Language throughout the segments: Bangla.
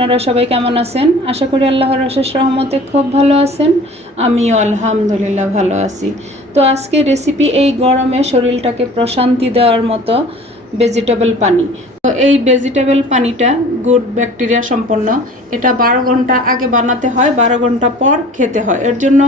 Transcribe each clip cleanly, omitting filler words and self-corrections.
আপনারা সবাই কেমন আছেন? আশা করি আল্লাহর অশেষ রহমতে খুব ভালো আছেন। আমিও আলহামদুলিল্লাহ ভালো আছি। তো আজকে রেসিপি এই গরমে শরীরটাকে প্রশান্তি দেওয়ার মতো ভেজিটেবল পানি। তো এই ভেজিটেবল পানিটা গুড ব্যাকটেরিয়া সম্পন্ন। এটা 12 ঘন্টা আগে বানাতে হয়, 12 ঘন্টা পর খেতে হয়। এর জন্য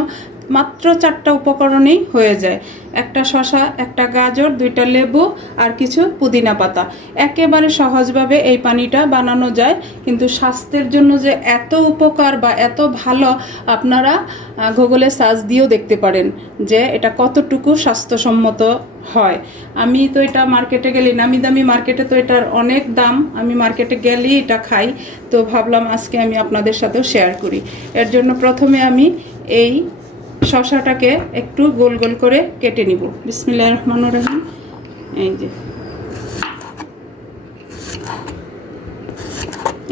মাত্র 4টা উপকরণেই হয়ে যায়। একটা শসা, একটা গাজর, 2টা লেবু আর কিছু পুদিনা পাতা। একেবারে সহজভাবে এই পানিটা বানানো যায়, কিন্তু স্বাস্থ্যের জন্য যে এত উপকার বা এত ভালো, আপনারা গুগলে সার্চ দিয়েও দেখতে পারেন যে এটা কতটুকু স্বাস্থ্যসম্মত হয়। আমি তো এটা মার্কেটে গেলে, নামি দামি মার্কেটে তো এটার অনেক দাম, আমি মার্কেটে গেলেই এটা খাই। তো ভাবলাম আজকে আমি আপনাদের সাথেও শেয়ার করি। এর জন্য প্রথমে আমি এই শসাটাকে একটু গোল গোল করে কেটে নিব। বিসমিল্লাহির রহমানির রহিম।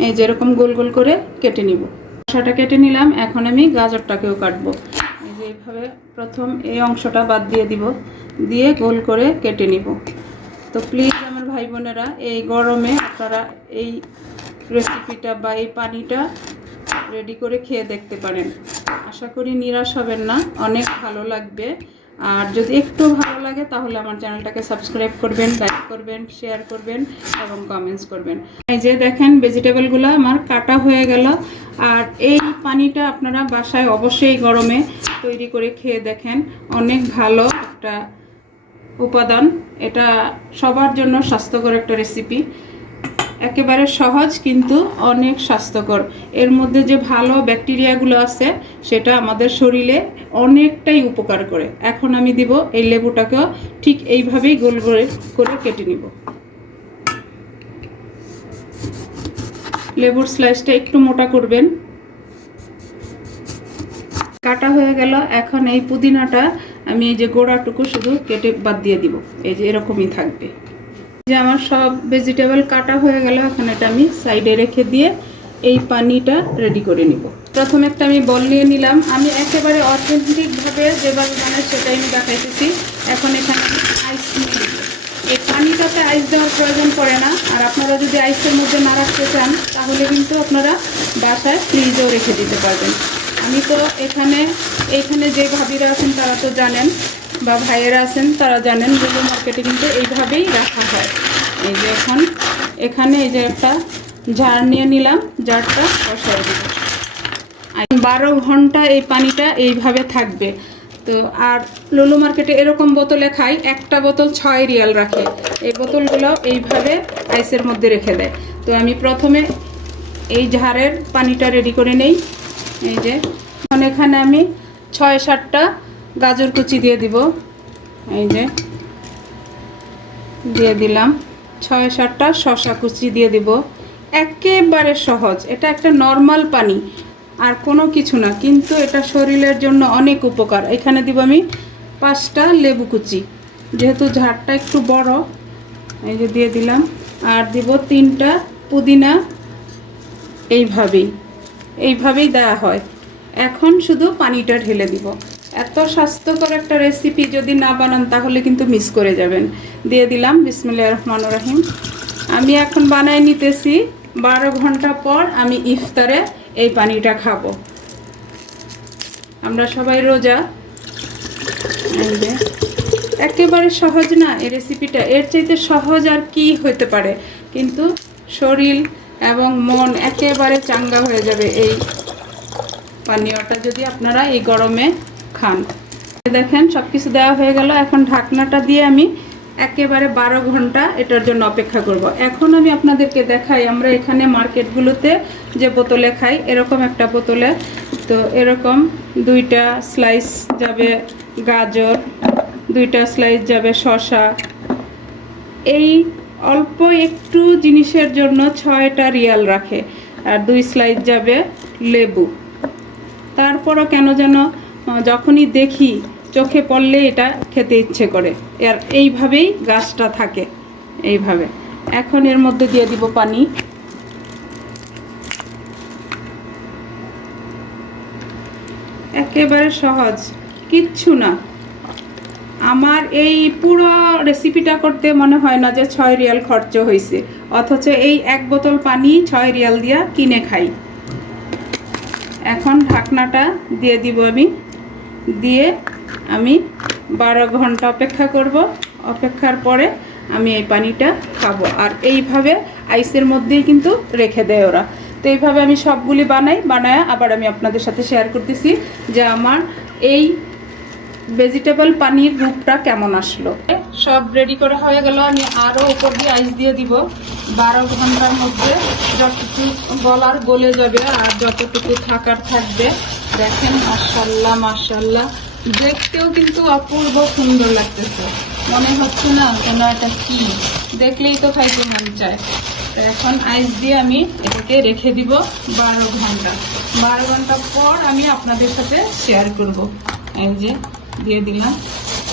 এই যে এরকম গোল গোল করে কেটে নিব। শসাটা কেটে নিলাম, এখন আমি গাজরটাকেও কাটবো। এই যে এইভাবে প্রথম এই অংশটা বাদ দিয়ে দিব, দিয়ে গোল করে কেটে নিব। তো প্লিজ আমার ভাই বোনেরা, এই গরমে আপনারা এই রেসিপিটা বা এই পানিটা রেডি করে খেয়ে দেখতে পারেন। আশা করি নিরাশ হবেন না, অনেক ভালো লাগবে। আর যদি একটু ভালো লাগে তাহলে আমার চ্যানেলটাকে সাবস্ক্রাইব করবেন, লাইক করবেন, শেয়ার করবেন এবং কমেন্টস করবেন। এই যে দেখেন ভেজিটেবলগুলো আমার কাটা হয়ে গেল। আর এই পানিটা আপনারা বাসায় অবশ্যই গরমে তৈরি করে খেয়ে দেখেন, অনেক ভালো একটা উপাদান। এটা সবার জন্য স্বাস্থ্যকর একটা রেসিপি, একেবারে সহজ কিন্তু অনেক স্বাস্থ্যকর। এর মধ্যে যে ভালো ব্যাকটেরিয়াগুলো আছে সেটা আমাদের শরীরে অনেকটাই উপকার করে। এখন আমি দিব এই লেবুটাকেও ঠিক এইভাবেই গোল গোল করে কেটে নিব। লেবুর স্লাইসটা একটু মোটা করবেন। কাটা হয়ে গেল। এখন এই পুদিনাটা আমি এই যে গোড়াটুকু শুধু কেটে বাদ দিয়ে দিব। এই যে এরকমই থাকবে। যে আমার সব ভেজিটেবল কাটা হয়ে গেল, এখন এটা আমি সাইডে রেখে দিয়ে এই পানিটা রেডি করে নিব। প্রথমে একটা আমি বল নিয়ে নিলাম। আমি একেবারে অথেন্টিকভাবে যেভাবে বানাই সেটাই আমি দেখাইতেছি। এখন এখানে আইস নিয়ে নিব। এই পানিটাতে আইস দেওয়ার প্রয়োজন পড়ে না। আর আপনারা যদি আইসের মধ্যে না রাখতে চান তাহলে কিন্তু আপনারা বাসায় ফ্রিজেও রেখে দিতে পারবেন। আমি তো এইখানে যে ভাবিরা আছেন তারা তো জানেন, বা ভাইয়েরা আছেন তারা জানেন, যেগুলো মার্কেটে কিন্তু এইভাবেই রাখা হয়। এই যে এখানে এই যে একটা জার নিয়ে নিলাম, জারটা বসাই দিব। 12 ঘন্টা এই পানিটা এইভাবে থাকবে। তো আর লুলু মার্কেটে এরকম বোতলে খাই, একটা বোতল 6 রিয়াল রাখে। এই বোতলগুলো এইভাবে আইসের মধ্যে রেখে দেয়। তো আমি প্রথমে এই ঝাড়ের পানিটা রেডি করে নেই। এই যে এখানে আমি 6-7টা গাজর কুচি দিয়ে দিব। এই যে দিয়ে দিলাম। 6-7টা শসা কুচি দিয়ে দিব। একেবারে সহজ, এটা একটা নর্মাল পানি আর কোনো কিছু না, কিন্তু এটা শরীরের জন্য অনেক উপকার। এখানে দিব আমি 5টা লেবু কুচি, যেহেতু ঝাড়টা একটু বড়। এই যে দিয়ে দিলাম। আর দিব 3টা পুদিনা। এইভাবেই দেওয়া হয়। এখন শুধু পানিটা ঢেলে দিব। এত স্বাস্থ্যকর একটা রেসিপি যদি না বানান তাহলে কিন্তু মিস করে যাবেন। দিয়ে দিলাম। বিসমিল্লাহির রহমানির রহিম। আমি এখন বানাই নিতেছি। 12 ঘন্টা পর আমি ইফতারে এই পানিটা খাবো। আমরা সবাই রোজা। এই যে একেবারে সহজ না এই রেসিপিটা, এর চাইতে সহজ আর কি হতে পারে। কিন্তু শরীর এবং মন একেবারে চাঙ্গা হয়ে যাবে এই পানীয়টা যদি আপনারা এই গরমে খান। দেখেন সব কিছু দেওয়া হয়ে গেল। এখন ঢাকনাটা দিয়ে আমি একেবারে 12 ঘন্টা এটার জন্য অপেক্ষা করব। এখন আমি আপনাদেরকে দেখাই, আমরা এখানে মার্কেটগুলোতে যে বোতলে খাই এরকম একটা বোতলে, তো এরকম 2টা স্লাইস যাবে গাজর, 2টা স্লাইস যাবে শসা। এই অল্প একটু জিনিসের জন্য 6টা রিয়াল রাখে। আর 2 স্লাইস যাবে লেবু। তারপরও কেন যেন যখনই দেখি চোখে পড়লে এটা খেতে ইচ্ছে করে। আর এইভাবেই গাছটা থাকে এইভাবে। এখন এর মধ্যে দিয়ে দিব পানি। একেবারে সহজ, কিচ্ছু না। আমার এই পুরো রেসিপিটা করতে মনে হয় না যে 6 রিয়াল খরচ হয়েছে। অথচ এই 1 বোতল পানি 6 রিয়াল দিয়া কিনে খাই। এখন ঢাকনাটা দিয়ে দিব আমি, দিয়ে আমি 12 ঘন্টা অপেক্ষা করব। অপেক্ষার পরে আমি এই পানিটা খাবো। আর এইভাবে আইসের মধ্যেই কিন্তু রেখে দেয় ওরা। তো এইভাবে আমি সবগুলি বানায় আবার আমি আপনাদের সাথে শেয়ার করতেছি যে আমার এই ভেজিটেবল পানির রূপটা কেমন আসলো। সব রেডি করা হয়ে গেল। আমি আরও উপর দিয়ে আইস দিয়ে দিব। 12 ঘন্টার মধ্যে যতটুকু গলার গলে যাবে আর যতটুকু থাকার থাকবে। দেখেন মাশাআল্লাহ মাশাআল্লাহ, দেখতেও কিন্তু অপূর্ব সুন্দর লাগতেছে। মনে হচ্ছে না কেন এটা কি, দেখলেই তো খাইতে মন চায়। তো এখন আইস দিয়ে আমি এটাকে রেখে দিব 12 ঘন্টা। 12 ঘন্টা পর আমি আপনাদের সাথে শেয়ার করব। এই যে দিয়ে দিলাম।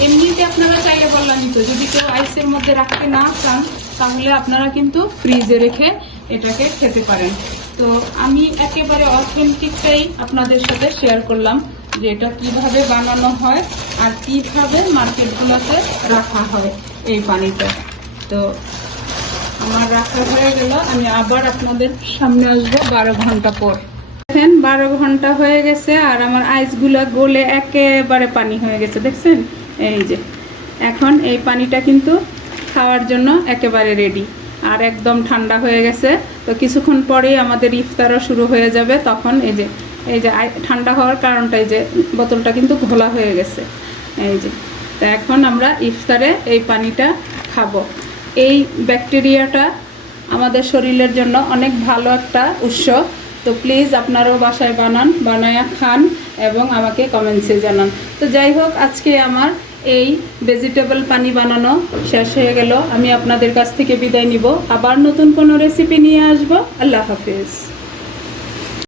এমনিতে আপনারা চাইলে বললাম তো, যদি কেউ আইসের মধ্যে রাখতে না চান তাহলে আপনারা কিন্তু ফ্রিজে রেখে এটাকে খেতে পারেন। তো আমি একেবারে অথেন্টিকটাই আপনাদের সাথে শেয়ার করলাম যে এটা কিভাবে বানানো হয় আর কিভাবে মার্কেটগুলোতে রাখা হয় এই পানিটা। তো আমার রাখা হয়ে গেল, আমি আবার আপনাদের সামনে আসবো 12 ঘন্টা পর। দেখেন 12 ঘন্টা হয়ে গেছে আর আমার আইসগুলো গলে একেবারে পানি হয়ে গেছে, দেখছেন? এই যে এখন এই পানিটা কিন্তু খাওয়ার জন্য একেবারে রেডি আর একদম ঠান্ডা হয়ে গেছে। তো কিছুক্ষণ পরেই আমাদের ইফতারও শুরু হয়ে যাবে। তখন এই যে ঠান্ডা হওয়ার কারণটা, এই যে বোতলটা কিন্তু ঘোলা হয়ে গেছে। এই যে তো এখন আমরা ইফতারে এই পানিটা খাবো। এই ব্যাকটেরিয়াটা আমাদের শরীরের জন্য অনেক ভালো একটা উৎস। তো প্লিজ আপনারাও বাসায় বানায়া খান এবং আমাকে কমেন্টসে জানান। তো যাই হোক, আজকে আমার এই ভেজিটেবল পানি বানানো শেষ হয়ে গেল। আমি আপনাদের কাছ থেকে বিদায় নিব। আবার নতুন কোনো রেসিপি নিয়ে আসবো। আল্লাহ হাফেজ।